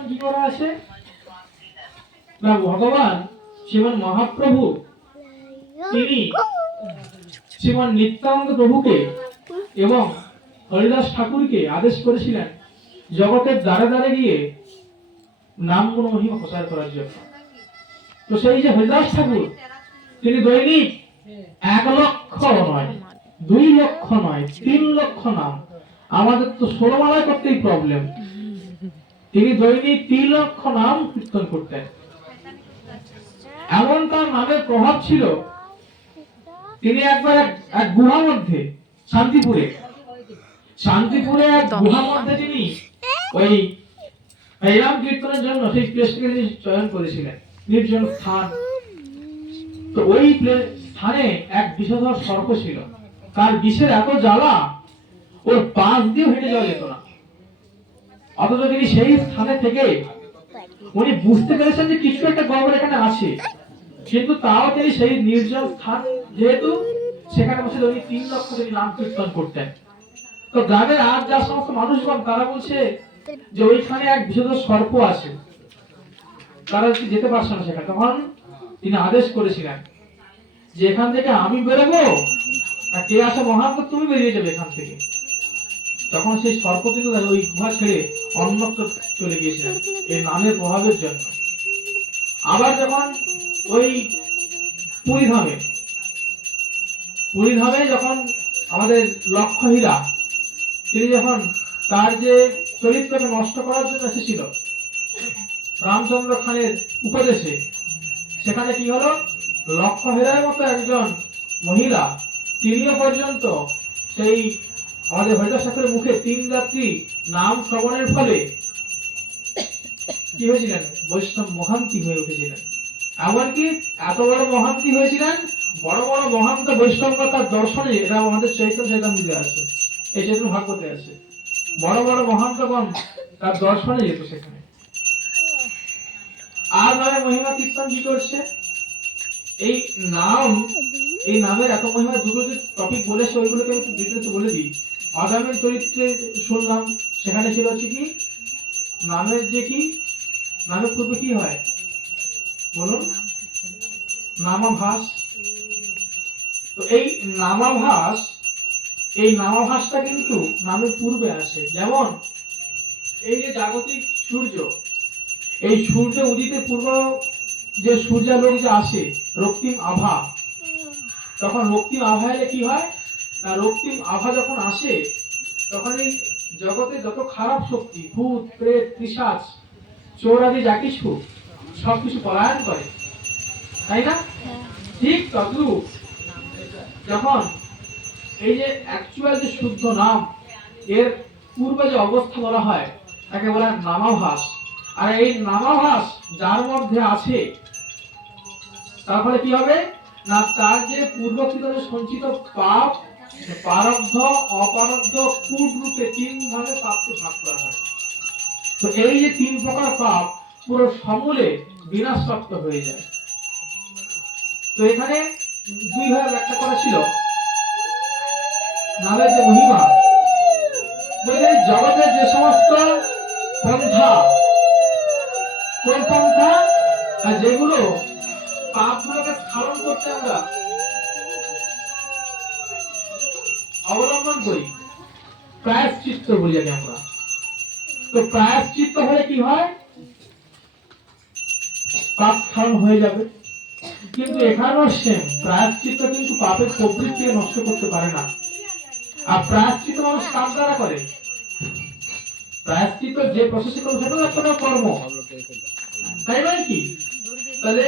কীর্তন কি করা আছে না ভগবান শ্রীমান মহাপ্রভু তিনি শ্রীমান নিত্যানন্দ প্রভুকে এবং হরিদাস ঠাকুরকে আদেশ করেছিলেন জগতের দ্বারে দ্বারে গিয়ে নাম গুণ মহিমা প্রচার করার জন্য। তো সেই যে হরিদাস ঠাকুর তিনি দৈনিক 1 লক্ষ নয়, 2 লক্ষ নয়, 3 লক্ষ নাম, আমাদের তো 16 মালায় করতেই প্রবলেম, তিনি দৈনিক 3 লক্ষ নাম কীর্তন করতেন। এমন তার নামের প্রভাব ছিল, তিনি একবার এক গুহার মধ্যে শান্তিপুরে এক গুহার মধ্যে তিনি ওই হরিনাম কীর্তনের জন্য সেই প্লেসটিকে তিনি চয়ন করেছিলেন, নির্জন স্থান। তো ওই স্থানে এক বিষধর সর্প ছিল, তার বিষের এত জ্বালা ওর পাশ দিয়ে হেঁটে যাওয়া যেত না। অথচ তিনি সেই স্থানে থেকে উনি বুঝতে পেরেছেন যে কিছু একটা গড়বড় এখানে আছে, কিন্তু তাও তিনি সেই নির্জন স্থান যেহেতু সেখানে বসে উনি 3 লক্ষ তিনি নাম কীর্তন করতেন। তো গ্রামের আর যা সমস্ত মানুষগণ তারা বলছে যে ওইখানে এক বিষধর সর্প আছে, তারা যেতে পারছে না সেখানে। তখন তিনি আদেশ করেছিলেন যে এখান থেকে আমি বেরোবো আর কে আসে মহান, তুমি বেরিয়ে যাবে এখান থেকে। তখন সেই সর্প কিন্তু ওই গুহা ছেড়ে অন্যত্র চলে গিয়েছিলেন এই নামের প্রভাবের জন্য। আবার যখন ওই পুরীধামে যখন আমাদের লক্ষ্মহীরা তিনি যখন তার যে চরিত্রকে নষ্ট করার জন্য এসেছিল রামচন্দ্র খানের উপদেশে, সেখানে কি হলো, লক্ষ্মহীরার মতো একজন মহিলা তিনিও পর্যন্ত সেই আমাদের হরিদাস ঠাকুরের মুখে 3 রাত্রি নাম শ্রবণের ফলে কি হয়েছিলেন, বৈষ্ণব মহান্তি হয়ে উঠেছিলেন। এমনকি এত বড় মহান্তি হয়েছিলেন, বড় বড় মহান্ত বৈষ্ণবতার দর্শনে, এরা আমাদের চৈতন্য চৈতামৃতে আছে, এই চৈতন্য ভাগবতে আছে, বড় বড় মহান্তগণ তার দর্শনে যেত সেখানে। আর নামে মহিমা কীর্তন কি করছে, এই নামের এত মহিমা, দুটো যে টপিক বলেছে ওইগুলোকে একটু বিস্তারিত বলে দিই। আদামের চরিত্রে শুনলাম, সেখানে ছিল হচ্ছে কি নামের যে কি নামের পূর্বে কি হয় বলুন, নামাভাস। তো এই নামাভাসটা কিন্তু নামের পূর্বে আসে। যেমন এই যে জাগতিক সূর্য, এই সূর্য উদিতে পূর্ব যে সূর্যালোক যে আসে রক্তিম আভা, তখন রক্তিম আভা এলে কি হয় না, রক্তিম আভা যখন আসে তখন এই জগতে যত খারাপ শক্তি, ভূত প্রেত পিশাচ চোর আদি যা কিছু সবকিছু পলায়ন করে, তাই না? ঠিক তদ্রূপ যখন এই যে অ্যাকচুয়াল যে শুদ্ধ নাম এর পূর্বে যে অবস্থা বলা হয় তাকে বলা হয় নামাভাস। আর এই নামাভাস যার মধ্যে আছে তারপরে কি হবে না, তার যে পূর্বকৃত সঞ্চিত পাপ, প্রারব্ধ অপ্রারব্ধ কূট রূপে 3 ভাগে পাপকে ভাগ করা হয়। তো এই যে 3 প্রকার পাপ পুরো সমূলে বিনাশপ্রাপ্ত হয়ে যায়। তো এখানে 2 ভাবে ব্যাখ্যা করা ছিল নামের যে মহিমা, বলে জগতের যে সমস্ত পন্থা, কোন পন্থা আর যেগুলো পাপগুলোকে স্খলন করতে আমরা অবলম্বন করি, প্রায়শ্চিত্ত বলি আমরা। তো প্রায়শ্চিত্ত হলে কি হয়, পাপ স্খলন হয়ে যাবে। কিন্তু এখানেও সেম, প্রায়শ্চিত্ত কিন্তু পাপের প্রবৃত্তিকে নষ্ট করতে পারে না। আর প্রায়শ্চিত্ত মানুষ কার দ্বারা করে, প্রায়শ্চিত্ত যে প্রসেসে করে সেটা একটা কর্ম, তাই নয় কি? তাহলে